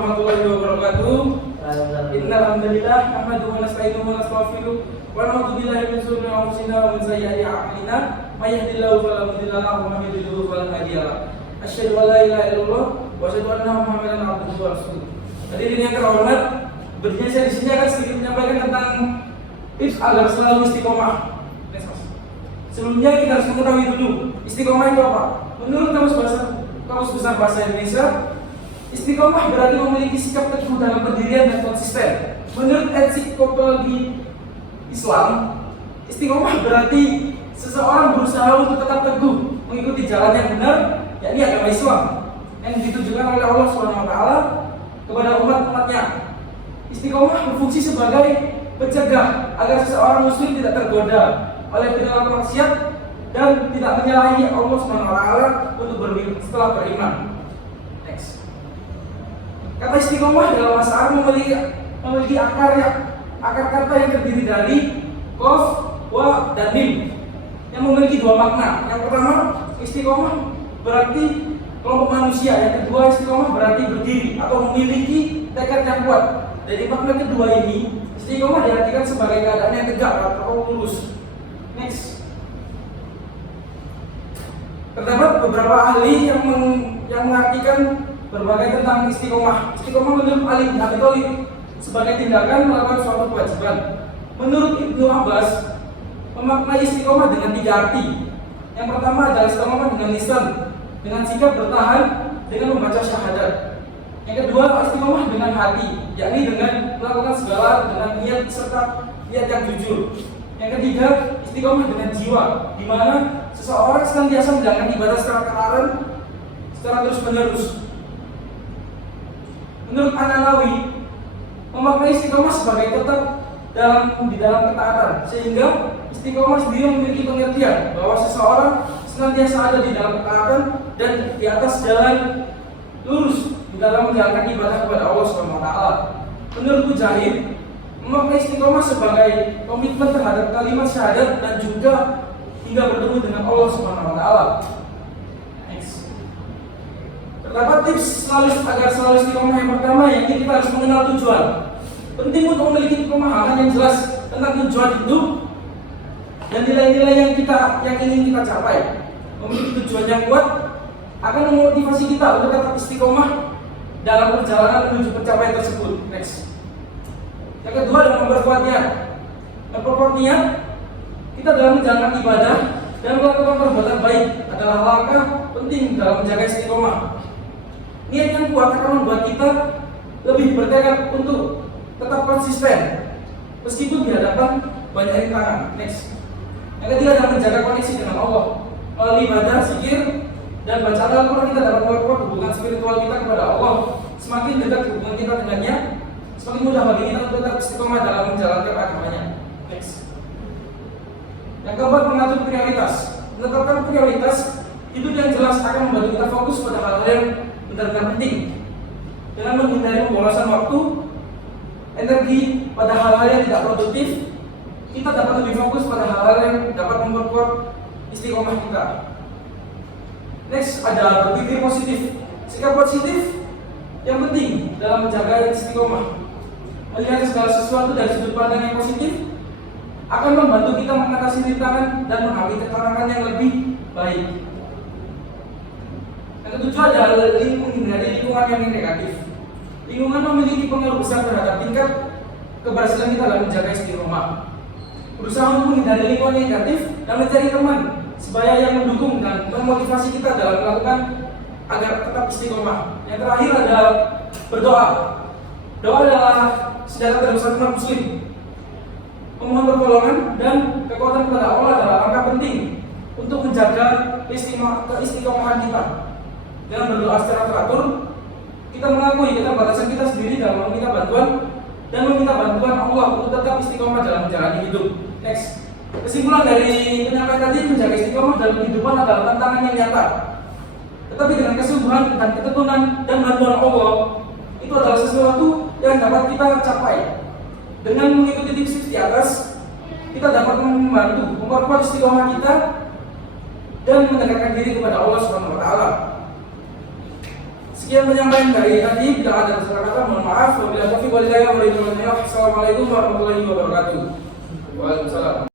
warahmatullahi wabarakatuh. Innal hamdalillah nahmaduhu wa nasta'inuhu wa nastaghfiruh wa na'udzu billahi min shururi anfusina wa min sayyiati a'malina may yahdihillahu fala mudilla lahu wa may yudlil fala hadiya lahu. Asyhadu an la ilaha illallah wa asyhadu anna Muhammadan abduhu wa rasuluh. Hadirin yang terhormat, berikutnya saya di sini akan sedikit menyampaikan tentang tips agar selalu istiqomah. Sebelumnya kita harus mengetahui dulu istiqomah itu apa. Menurut Kamus Besar Bahasa Indonesia, istiqomah berarti memiliki sikap teguh dalam pendirian dan konsisten. Menurut ensiklopedia Islam, istiqomah berarti seseorang berusaha untuk tetap teguh mengikuti jalan yang benar, yakni agama Islam yang ditujukan oleh Allah SWT kepada umat-umatnya. Istiqomah berfungsi sebagai pencegah agar seseorang muslim tidak tergoda oleh perilaku maksiat dan tidak menyalahi Allah SWT untuk setelah beriman. Next. Kata istiqomah dalam bahasa Arab memiliki akar kata yang terdiri dari qaf, wa, dan mim yang memiliki dua makna. Yang pertama, istiqomah berarti kelompok manusia. Yang kedua, istiqomah berarti berdiri atau memiliki tekad yang kuat. Dari makna kedua ini, istiqomah diartikan sebagai keadaan yang tegak atau lurus. Next. Terdapat beberapa ahli yang mengartikan berbagai tentang istiqomah. Istiqomah menurut Ali bin Abi Thalib sebagai tindakan melakukan suatu kewajiban. Menurut Ibnu Abbas, memaknai istiqomah dengan tiga arti. Yang pertama adalah istiqomah dengan lisan, dengan sikap bertahan, dengan membaca syahadat. Yang kedua, istiqomah dengan hati, yakni dengan melakukan segala dengan niat serta niat yang jujur. Yang ketiga, istiqomah dengan jiwa, di mana seseorang senantiasa menjalankan ibadah secara telaten, secara terus-menerus. Menurut An-Nawawi, memaknai istiqomah sebagai tetap di dalam ketaatan, sehingga istiqomah sendiri memiliki pengertian bahwa seseorang senantiasa ada di dalam ketaatan dan di atas jalan lurus di dalam menjalankan ibadah kepada Allah SWT. Menurut Mujahid, memaknai istiqomah sebagai komitmen terhadap kalimat syahadat dan juga hingga bertemu dengan Allah SWT. Terdapat tips agar selalu istiqomah. Yang pertama, yaitu kita harus mengenal tujuan. Penting untuk memiliki pemahaman yang jelas tentang tujuan hidup dan nilai-nilai yang ingin kita capai. Memiliki tujuan yang kuat akan memotivasi kita untuk tetap istiqomah dalam perjalanan menuju pencapaian tersebut. Next. Yang kedua adalah memperkuat niat. Memperkuat niat kita dalam menjalankan ibadah dan melakukan perbuatan baik adalah langkah penting dalam menjaga istiqomah. Niat yang kuat akan membuat kita lebih bertekad untuk tetap konsisten meskipun di hadapan banyak rintangan. Next. Yang ketiga adalah menjaga koneksi dengan Allah. Melalui ibadah, zikir, dan bacaan Al-Quran kita dapat memperkuat hubungan spiritual kita kepada Allah. Semakin dekat hubungan kita dengannya, semakin mudah bagi kita untuk tetap istiqomah dalam menjalankan agamanya. Next. Yang keempat, mengatur prioritas. Menetapkan prioritas hidup yang jelas akan membantu kita fokus pada hal-hal yang benar-benar penting. Dengan menghindari pemborosan waktu, energi pada hal-hal yang tidak produktif, kita dapat lebih fokus pada hal-hal yang dapat memperkuat istiqomah kita. Next, ada berpikir positif. Sikap positif yang penting dalam menjaga istiqomah. Melihat segala sesuatu dari sudut pandang yang positif akan membantu kita mengatasi rintangan dan mengambil keterangan yang lebih baik. Yang ketujuh adalah menghindari lingkungan yang negatif. Lingkungan memiliki pengaruh besar terhadap tingkat keberhasilan kita dalam menjaga istiqomah. Berusaha untuk menghindari lingkungan yang negatif dan mencari teman sebaya yang mendukung dan memotivasi kita dalam melakukan agar tetap istiqomah. Yang terakhir adalah berdoa. Doa adalah senjata terbesar umat muslim. Memohon pertolongan dan kekuatan kepada Allah adalah langkah penting untuk menjaga keistiqomahan kita. Dengan berdoa secara teratur, kita mengakui keterbatasan kita sendiri dalam meminta bantuan dan meminta bantuan Allah untuk tetap istiqomah dalam menjalani hidup. Next. Kesimpulan dari penyampaian tadi, menjaga istiqomah dalam kehidupan adalah tantangan yang nyata. Tetapi dengan kesungguhan dan ketekunan dan bantuan Allah, itu adalah sesuatu yang dapat kita capai. Dengan mengikuti tips-tips di atas, kita dapat membantu memperkuat istiqomah kita dan mendekatkan diri kepada Allah SWT. Sekian penyampaian dari tadi. Bila ada kesalahan kata, mohon maaf. Wabillahi taufiq wal hidayah. Assalamualaikum warahmatullahi wabarakatuh. Waalaikumsalam.